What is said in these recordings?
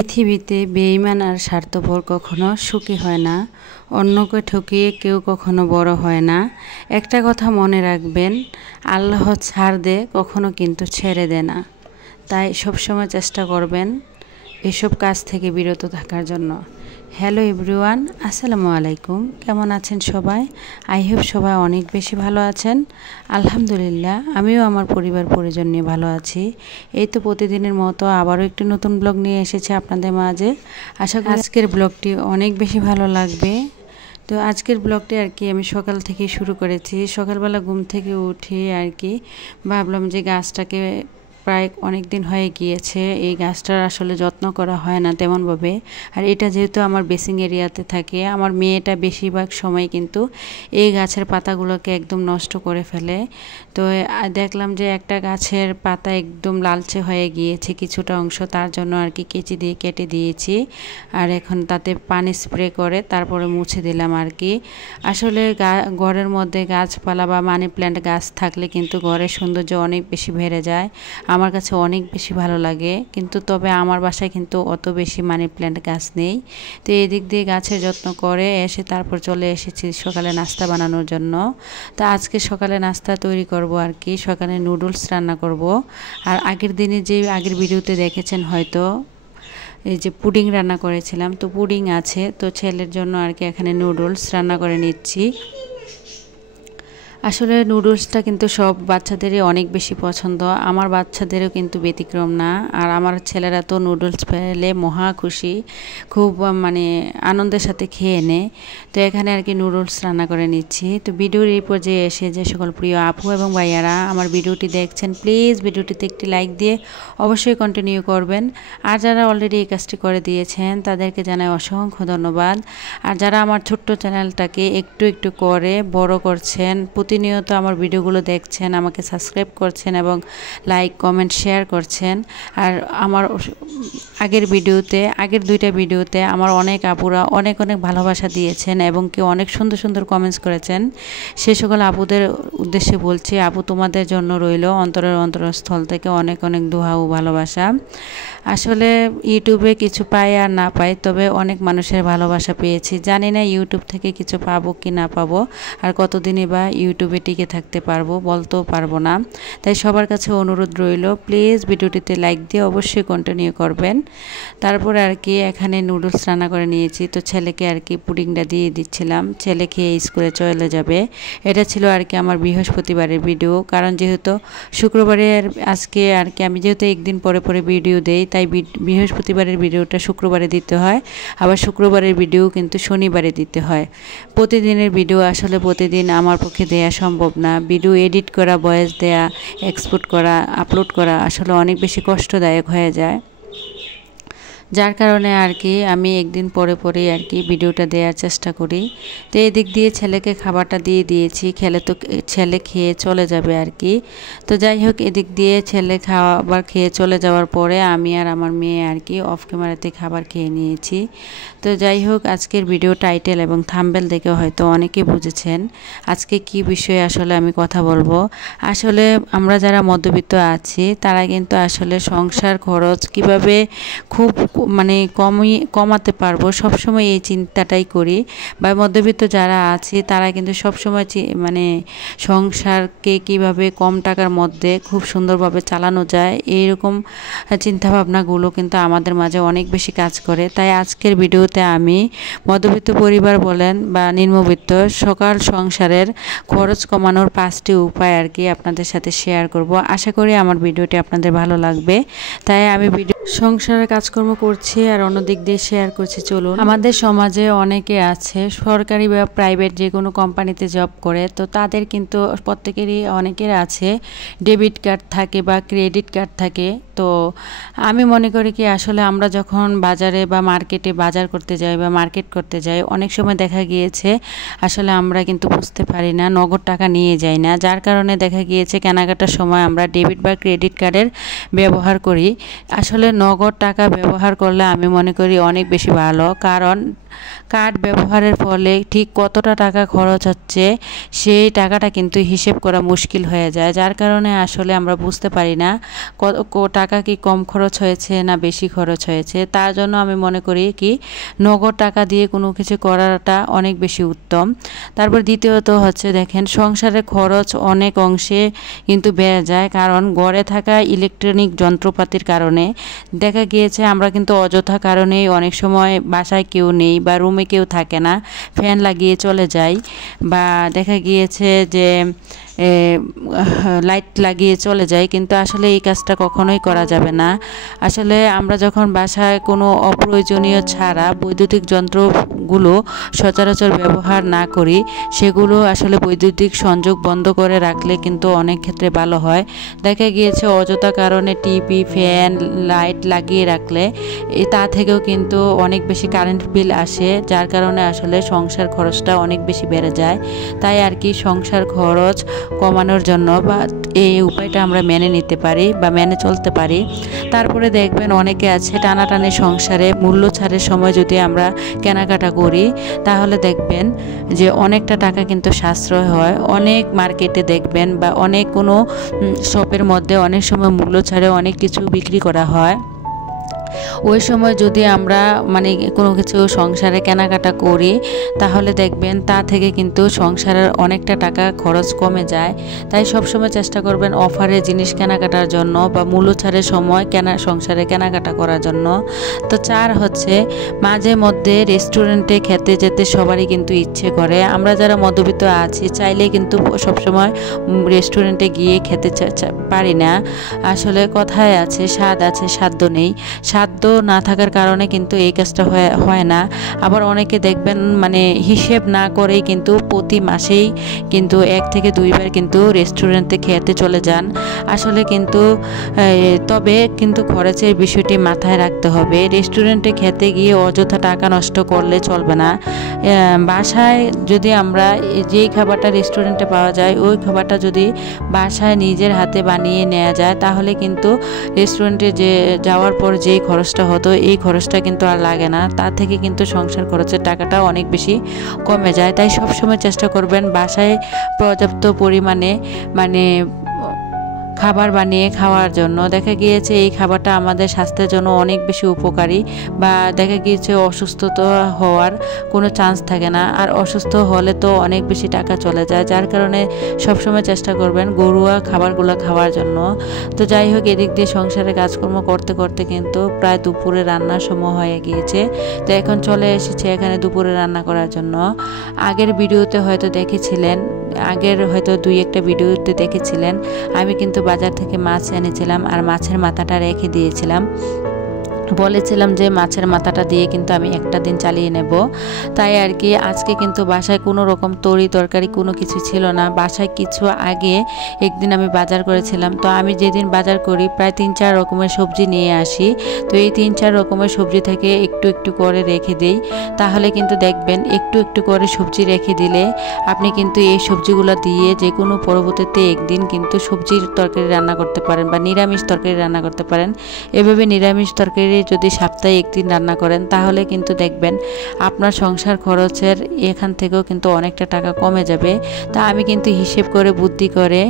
পৃথিবীতে বেঈমান আর স্বার্থপর কখনো সুখী হয় না। অন্যকে ঠকিয়ে কেউ কখনো বড় হয় না। একটা কথা মনে রাখবেন, আল্লাহ ছাড় দেয়, কখনো কিন্তু ছেড়ে দেয় না। তাই সবসময় চেষ্টা করবেন এসব কাজ থেকে বিরত থাকার জন্য। হ্যালো এভরিওয়ান, আসসালামু আলাইকুম। কেমন আছেন সবাই? আই হোপ সবাই অনেক বেশি ভালো আছেন। আলহামদুলিল্লাহ, আমিও আমার পরিবার পরিজন নিয়ে ভালো আছি। এই তো প্রতিদিনের মতো আবারও একটি নতুন ব্লগ নিয়ে এসেছি আপনাদের মাঝে। আশা করি আজকের ব্লগটি অনেক বেশি ভালো লাগবে। তো আজকের ব্লগটি আমি সকাল থেকে শুরু করেছি। সকালবেলা ঘুম থেকে উঠে ভাবলাম যে গাছটাকে প্রায় অনেক দিন হয়ে গিয়েছে, এই গাছটার আসলে যত্ন করা হয় না তেমনভাবে। আর এটা যেহেতু আমার বেসিং এরিয়াতে থাকে, আমার মেয়েটা বেশিরভাগ সময় কিন্তু এই গাছের পাতাগুলোকে একদম নষ্ট করে ফেলে। তো দেখলাম যে একটা গাছের পাতা একদম লালচে হয়ে গিয়েছে কিছুটা অংশ, তার জন্য কেচি দিয়ে কেটে দিয়েছি। আর এখন তাতে পানি স্প্রে করে তারপরে মুছে দিলাম। আসলে ঘরের মধ্যে গাছপালা বা মানি প্ল্যান্ট গাছ থাকলে কিন্তু ঘরের সৌন্দর্য অনেক বেশি বেড়ে যায়। আমার কাছে অনেক বেশি ভালো লাগে, কিন্তু তবে আমার বাসায় কিন্তু অত বেশি মানি প্ল্যান্ট গাছ নেই। তো এদিক দিয়ে গাছের যত্ন করে এসে তারপর চলে এসেছি সকালে নাস্তা বানানোর জন্য। তো আজকে সকালে নাস্তা তৈরি করব, সকালে নুডলস রান্না করব। আর আগের দিনে যে আগের ভিডিওতে দেখেছেন হয়তো, এই যে পুডিং রান্না করেছিলাম, তো পুডিং আছে, তো ছেলের জন্য এখানে নুডলস রান্না করে নিচ্ছি। আসলে নুডলসটা কিন্তু সব বাচ্চাদেরই অনেক বেশি পছন্দ, আমার বাচ্চাদেরও কিন্তু ব্যতিক্রম না। আর আমার ছেলেরা তো নুডলস পেলে মহা খুশি, খুব আনন্দের সাথে খেয়ে নেয়। তো এখানে নুডলস রান্না করে নিচ্ছি। তো ভিডিওর এই পর্যায়ে এসে যে সকল প্রিয় আপু এবং ভাইয়ারা আমার ভিডিওটি দেখছেন, প্লিজ ভিডিওটিতে একটি লাইক দিয়ে অবশ্যই কন্টিনিউ করবেন। আর যারা অলরেডি এই কাজটি করে দিয়েছেন তাদেরকে জানাই অসংখ্য ধন্যবাদ। আর যারা আমার ছোট্ট চ্যানেলটাকে একটু একটু করে বড় করছেন, প্রতিনিয়ত আমার ভিডিওগুলো দেখছেন, আমাকে সাবস্ক্রাইব করছেন এবং লাইক কমেন্ট শেয়ার করছেন। আর আমার আগের দুইটা ভিডিওতে আমার অনেক আপুরা অনেক ভালোবাসা দিয়েছেন এবং কেউ অনেক সুন্দর সুন্দর কমেন্টস করেছেন। সে সকল আপুদের উদ্দেশ্যে বলছি, আপু তোমাদের জন্য রইল অন্তরের অন্তরস্থল থেকে অনেক দোয়া ও ভালোবাসা। আসলে ইউটিউবে কিছু পাই আর না পাই, তবে অনেক মানুষের ভালোবাসা পেয়েছি। জানি না ইউটিউব থেকে কিছু পাবো কি না পাবো, আর কতদিনই বা ইউটিউবে টিকে থাকতে পারবো, বলতেও পারবো না। তাই সবার কাছে অনুরোধ রইল, প্লিজ ভিডিওটিতে লাইক দিয়ে অবশ্যই কন্টিনিউ করবেন। তারপরে এখানে নুডলস রান্না করে নিয়েছি। তো ছেলেকে পুডিংটা দিয়ে দিচ্ছিলাম, ছেলে খেয়ে স্কুলে চলে যাবে। এটা ছিল আমার বৃহস্পতিবারের ভিডিও, কারণ যেহেতু শুক্রবারের আজকে আমি যেহেতু একদিন পরে পরে ভিডিও দেই, তাই বৃহস্পতিবারের ভিডিওটা শুক্রবারে দিতে হয়, আবার শুক্রবারের ভিডিও কিন্তু শনিবারে দিতে হয়। প্রতিদিনের ভিডিও আসলে প্রতিদিন আমার পক্ষে দেয়া সম্ভব না। ভিডিও এডিট করা, ভয়েস দেয়া, এক্সপোর্ট করা, আপলোড করা আসলে অনেক বেশি কষ্টদায়ক হয়ে যায়। যার কারণে আমি একদিন পরে পরেই ভিডিওটা দেওয়ার চেষ্টা করি। তো এদিক দিয়ে ছেলেকে খাবারটা দিয়ে দিয়েছি, ছেলে খেয়ে চলে যাবে তো যাই হোক, এদিক দিয়ে ছেলে খাবার খেয়ে চলে যাওয়ার পরে আমি আর আমার মেয়ে অফ ক্যামেরাতে খাবার খেয়ে নিয়েছি। তো যাই হোক, আজকের ভিডিও টাইটেল এবং থাম্বনেল দেখে হয়তো অনেকে বুঝেছেন আজকে কি বিষয়ে আসলে আমি কথা বলবো। আসলে আমরা যারা মধ্যবিত্ত আছি তারা কিন্তু আসলে সংসার খরচ কিভাবে খুব কমাতে পারবো, সবসময় এই চিন্তাটাই করি। বা মধ্যবিত্ত যারা আছে তারা কিন্তু সবসময় সংসারকে কিভাবে কম টাকার মধ্যে খুব সুন্দরভাবে চালানো যায়, এইরকম চিন্তাভাবনাগুলো কিন্তু আমাদের মাঝে অনেক বেশি কাজ করে। তাই আজকের ভিডিওতে আমি মধ্যবিত্ত পরিবার বলেন বা নিম্নবিত্ত সকল সংসারের খরচ কমানোর 5টি উপায় আপনাদের সাথে শেয়ার করব। আশা করি আমার ভিডিওটি আপনাদের ভালো লাগবে। তাই আমি সংসারের কাজকর্ম করছি আর অন্যদিক দিয়ে শেয়ার করছি। চলুন, আমাদের সমাজে অনেকে আছে সরকারি বা প্রাইভেট যে কোনো কোম্পানিতে জব করে, তো তাদের কিন্তু অনেকের আছে ডেবিট কার্ড থাকে বা ক্রেডিট কার্ড থাকে। তো আমি মনে করি আসলে আমরা যখন বাজারে বা মার্কেটে বাজার করতে যাই বা মার্কেট করতে যাই, অনেক সময় দেখা গিয়েছে আসলে আমরা কিন্তু বুঝতে পারি না, নগদ টাকা নিয়ে যাই না। যার কারণে দেখা গিয়েছে কেনাকাটার সময় আমরা ডেবিট বা ক্রেডিট কার্ডের ব্যবহার করি। আসলে নগদ টাকা ব্যবহার করলে আমি মনে করি অনেক বেশি ভালো, কারণ কার্ড ব্যবহারের ফলে ঠিক কতটা টাকা খরচ হচ্ছে সেই টাকাটা কিন্তু হিসেব করা মুশকিল হয়ে যায়, যার কারণে আসলে আমরা বুঝতে পারি না টাকা কি কম খরচ হয়েছে না বেশি খরচ হয়েছে। তার জন্য আমি মনে করি কি নগদ টাকা দিয়ে কোনো কিছু করাটা অনেক বেশি উত্তম। তারপর দ্বিতীয়ত হচ্ছে দেখেন সংসারের খরচ অনেক অংশে কিন্তু বেড়ে যায়, কারণ ঘরে থাকা ইলেকট্রনিক যন্ত্রপাতির কারণে দেখা গিয়েছে আমরা কিন্তু অযথা কারণেই অনেক সময় বাসায় কেউ নেই বা রুমে কেউ থাকে না, ফ্যান লাগিয়ে চলে যায়, বা দেখা গিয়েছে যে লাইট লাগিয়ে চলে যায়, কিন্তু আসলে এই কাজটা কখনোই করা যাবে না। আসলে আমরা যখন বাসায় কোনো অপ্রয়োজনীয় ছাড়া বৈদ্যুতিক যন্ত্রগুলো সচরাচর ব্যবহার না করি, সেগুলো আসলে বৈদ্যুতিক সংযোগ বন্ধ করে রাখলে কিন্তু অনেক ক্ষেত্রে ভালো হয়। দেখা গিয়েছে অযথা কারণে টিভি, ফ্যান, লাইট লাগিয়ে রাখলে তা থেকেও কিন্তু অনেক বেশি কারেন্ট বিল আসে, যার কারণে আসলে সংসার খরচটা অনেক বেশি বেড়ে যায়। তাই আর কি সংসার খরচ কমানোর জন্য বা এই উপায়টা আমরা মেনে নিতে পারি বা মেনে চলতে পারি। তারপরে দেখবেন অনেকে আছে টানাটানি সংসারে মূল্য ছাড়ের সময় যদি আমরা কেনাকাটা করি তাহলে দেখবেন যে অনেকটা টাকা কিন্তু সাশ্রয় হয়। অনেক মার্কেটে দেখবেন বা অনেক কোনো শপের মধ্যে অনেক সময় মূল্য ছাড়ে অনেক কিছু বিক্রি করা হয়। ওই সময় যদি আমরা মানে কোনো কিছু সংসারে কেনাকাটা করি তাহলে দেখবেন তা থেকে কিন্তু সংসারের অনেকটা টাকা খরচ কমে যায়। তাই সবসময় চেষ্টা করবেন অফারে জিনিস কেনাকাটার জন্য বা মূল্য ছাড়ের সময় সংসারে কেনাকাটা করার জন্য। তো 4 হচ্ছে মাঝে মধ্যে রেস্টুরেন্টে খেতে যেতে সবারই কিন্তু ইচ্ছে করে। আমরা যারা মধ্যবিত্ত আছি চাইলে কিন্তু সবসময় রেস্টুরেন্টে গিয়ে খেতে পারি না। আসলে কথায় আছে স্বাদ আছে সাধ্য নেই, সাধ্য না থাকার কারণে কিন্তু এই কাজটা হয় না। আবার অনেকে দেখবেন মানে হিসেব না করেই কিন্তু প্রতি মাসেই কিন্তু 1 থেকে 2 বার কিন্তু রেস্টুরেন্টে খেতে চলে যান। আসলে কিন্তু তবে কিন্তু খরচের বিষয়টি মাথায় রাখতে হবে। রেস্টুরেন্টে খেতে গিয়ে অযথা টাকা নষ্ট করলে চলবে না। বাসায় যদি আমরা যেই খাবারটা রেস্টুরেন্টে পাওয়া যায় ওই খাবারটা যদি বাসায় নিজের হাতে বানিয়ে নেওয়া যায় তাহলে কিন্তু রেস্টুরেন্টে যাওয়ার পর যেই খরচটা হতো এই খরচটা কিন্তু আর লাগে না। তা থেকে কিন্তু সংসার খরচের টাকাটা অনেক বেশি কমে যায়। তাই সবসময় চেষ্টা করবেন বাসায় পর্যাপ্ত পরিমাণে মানে খাবার বানিয়ে খাওয়ার জন্য। দেখা গিয়েছে এই খাবারটা আমাদের স্বাস্থ্যের জন্য অনেক বেশি উপকারী, বা দেখা গিয়েছে অসুস্থতা হওয়ার কোনো চান্স থাকে না। আর অসুস্থ হলে তো অনেক বেশি টাকা চলে যায়, যার কারণে সবসময় চেষ্টা করবেন ঘরোয়া খাবারগুলো খাওয়ার জন্য। তো যাই হোক, এদিক দিয়ে সংসারে কাজকর্ম করতে করতে কিন্তু প্রায় দুপুরে রান্নার সময় হয়ে গিয়েছে। তো এখন চলে এসেছে এখানে দুপুরে রান্না করার জন্য। আগের ভিডিওতে হয়তো দেখেছিলেন, আগের হয়তো 2-1টা ভিডিওতে দেখেছিলেন আমি কিন্তু বাজার থেকে মাছ এনেছিলাম আর মাছের মাথাটা রেখে দিয়েছিলাম। বলেছিলাম যে মাছের মাথাটা দিয়ে কিন্তু আমি একটা দিন চালিয়ে নেব। তাই আর কি আজকে কিন্তু বাসায় কোনো রকম তরকারি কোনো কিছু ছিল না। বাসায় কিছু আগে একদিন আমি বাজার করেছিলাম। তো আমি যেদিন বাজার করি প্রায় 3-4 রকমের সবজি নিয়ে আসি। তো এই 3-4 রকমের সবজি থেকে একটু একটু করে রেখে দিই। তাহলে কিন্তু দেখবেন একটু একটু করে সবজি রেখে দিলে আপনি কিন্তু এই সবজিগুলো দিয়ে যে কোনো পরবর্তীতে একদিন কিন্তু সবজির তরকারি রান্না করতে পারেন বা নিরামিষ তরকারি রান্না করতে পারেন। এভাবে নিরামিষ তরকারি যদি সপ্তাহে 1 দিন রান্না করেন তাহলে কিন্তু দেখবেন আপনার সংসার খরচের এখান থেকেও কিন্তু অনেকটা টাকা কমে যাবে। তা আমি কিন্তু হিসেব করে বুদ্ধি করে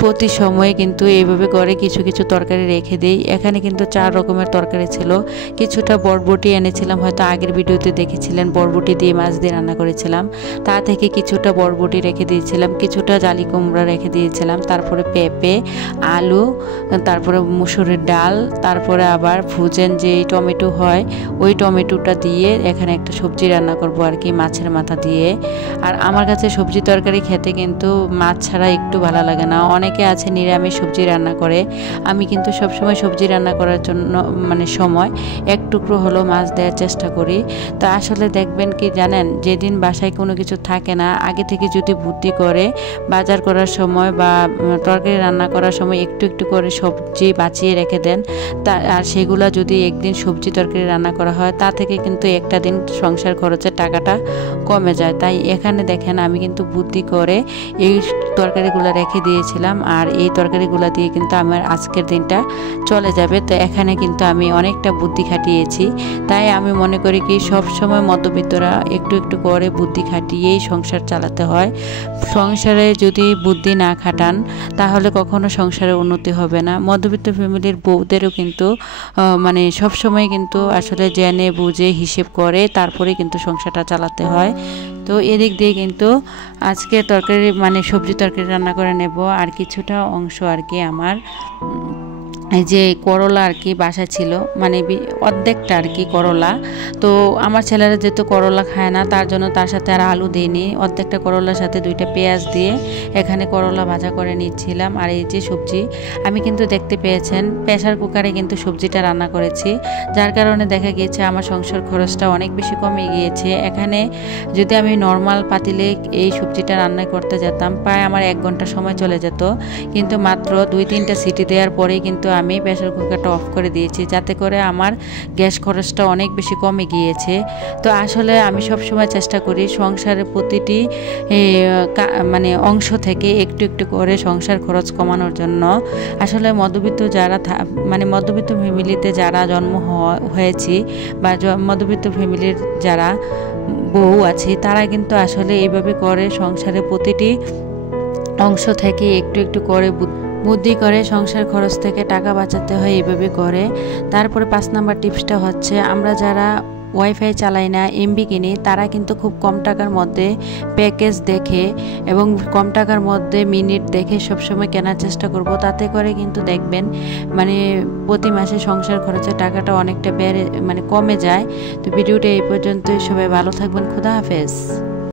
প্রতি সময়ে কিন্তু এইভাবে করে কিছু কিছু তরকারি রেখে দিই। এখানে কিন্তু 4 রকমের তরকারি ছিল। কিছুটা বরবটি এনেছিলাম, হয়তো আগের ভিডিওতে দেখেছিলেন বরবটি দিয়ে মাছ দিয়ে রান্না করেছিলাম। তা থেকে কিছুটা বরবটি রেখে দিয়েছিলাম, কিছুটা জালি কুমড়া রেখে দিয়েছিলাম, তারপরে পেঁপে, আলু, তারপরে মুসুরের ডাল, তারপরে আবার ফ্রোজেন যে টমেটো হয় ওই টমেটোটা দিয়ে এখানে একটা সবজি রান্না করব আর কি মাছের মাথা দিয়ে। আর আমার কাছে সবজি তরকারি খেতে কিন্তু মাছ ছাড়া একটু ভালো লাগে না। অনেকে আছে নিরামিষ সবজি রান্না করে, আমি কিন্তু সবসময় সবজি রান্না করার জন্য মানে সময় 1 টুকরো হলো মাছ দেওয়ার চেষ্টা করি। তো আসলে দেখবেন কি জানেন, যেদিন বাসায় কোনো কিছু থাকে না আগে থেকে যদি বুদ্ধি করে বাজার করার সময় বা তরকারি রান্না করার সময় একটু একটু করে সবজি বাঁচিয়ে রেখে দেন আর সেগুলো যদি 1 দিন সবজি তরকারি রান্না করা হয় তা থেকে কিন্তু একটা দিন সংসার খরচের টাকাটা কমে যায়। তাই এখানে দেখেন আমি কিন্তু বুদ্ধি করে এই তরকারিগুলো রেখে দিয়েছিলাম, আর এই তরকারিগুলো দিয়ে কিন্তু আমার আজকের দিনটা চলে যাবে। তো এখানে কিন্তু আমি অনেকটা বুদ্ধি খাটিয়েছি। তাই আমি মনে করি কি সব সময় মধ্যবিত্তরা একটু একটু করে বুদ্ধি খাটিয়েই সংসার চালাতে হয়। সংসারে যদি বুদ্ধি না খাটান তাহলে কখনো সংসারে উন্নতি হবে না। মধ্যবিত্ত ফ্যামিলির বউদেরও কিন্তু মানে সব সময় কিন্তু আসলে জেনে বুঝে হিসেব করে তারপরে কিন্তু সংসারটা চালাতে হয়। তো এদিক দিয়ে কিন্তু আজকে তরকারি মানে সবজি তরকারি রান্না করে নেব, আর কিছুটা অংশ আর কি আমার এই যে করলা আর কি বাসা ছিল, মানে অর্ধেকটা আর কি করলা। তো আমার ছেলেরা যেহেতু করলা খায় না তার জন্য তার সাথে আর আলু দিইনি, অর্ধেকটা করলার সাথে 2টা পেঁয়াজ দিয়ে এখানে করলা ভাজা করে নিচ্ছিলাম। আর এই যে সবজি আমি কিন্তু দেখতে পেয়েছেন প্রেসার কুকারে কিন্তু সবজিটা রান্না করেছি, যার কারণে দেখা গিয়েছে আমার সংসার খরচটা অনেক বেশি কমে গিয়েছে। এখানে যদি আমি নর্মাল পাতিলে এই সবজিটা রান্না করতে যেতাম প্রায় আমার 1 ঘন্টা সময় চলে যেত, কিন্তু মাত্র 2-3টা সিটি দেওয়ার পরেই কিন্তু আমি প্রেসার কুকারটা অফ করে দিয়েছি, যাতে করে আমার গ্যাস খরচটা অনেক বেশি কমে গিয়েছে। তো আসলে আমি সব সময় চেষ্টা করি সংসারের প্রতিটি মানে অংশ থেকে একটু একটু করে সংসার খরচ কমানোর জন্য। আসলে মধ্যবিত্ত যারা মানে মধ্যবিত্ত ফ্যামিলিতে যারা জন্ম হয়েছি বা মধ্যবিত্ত ফ্যামিলির যারা বউ আছে তারা কিন্তু আসলে এইভাবে করে সংসারের প্রতিটি অংশ থেকে একটু একটু করে বুদ্ধি করে সংসার খরচ থেকে টাকা বাঁচাতে হয়, এইভাবে করে। তারপরে 5 নাম্বার টিপসটা হচ্ছে আমরা যারা ওয়াইফাই চালাই না এমবি কিনি তারা কিন্তু খুব কম টাকার মধ্যে প্যাকেজ দেখে এবং কম টাকার মধ্যে মিনিট দেখে সবসময় কেনার চেষ্টা করব, তাতে করে কিন্তু দেখবেন মানে প্রতি মাসে সংসার খরচের টাকাটা অনেকটা মানে কমে যায়। তো ভিডিওটা এই পর্যন্তই, সবাই ভালো থাকবেন, খুদা হাফেজ।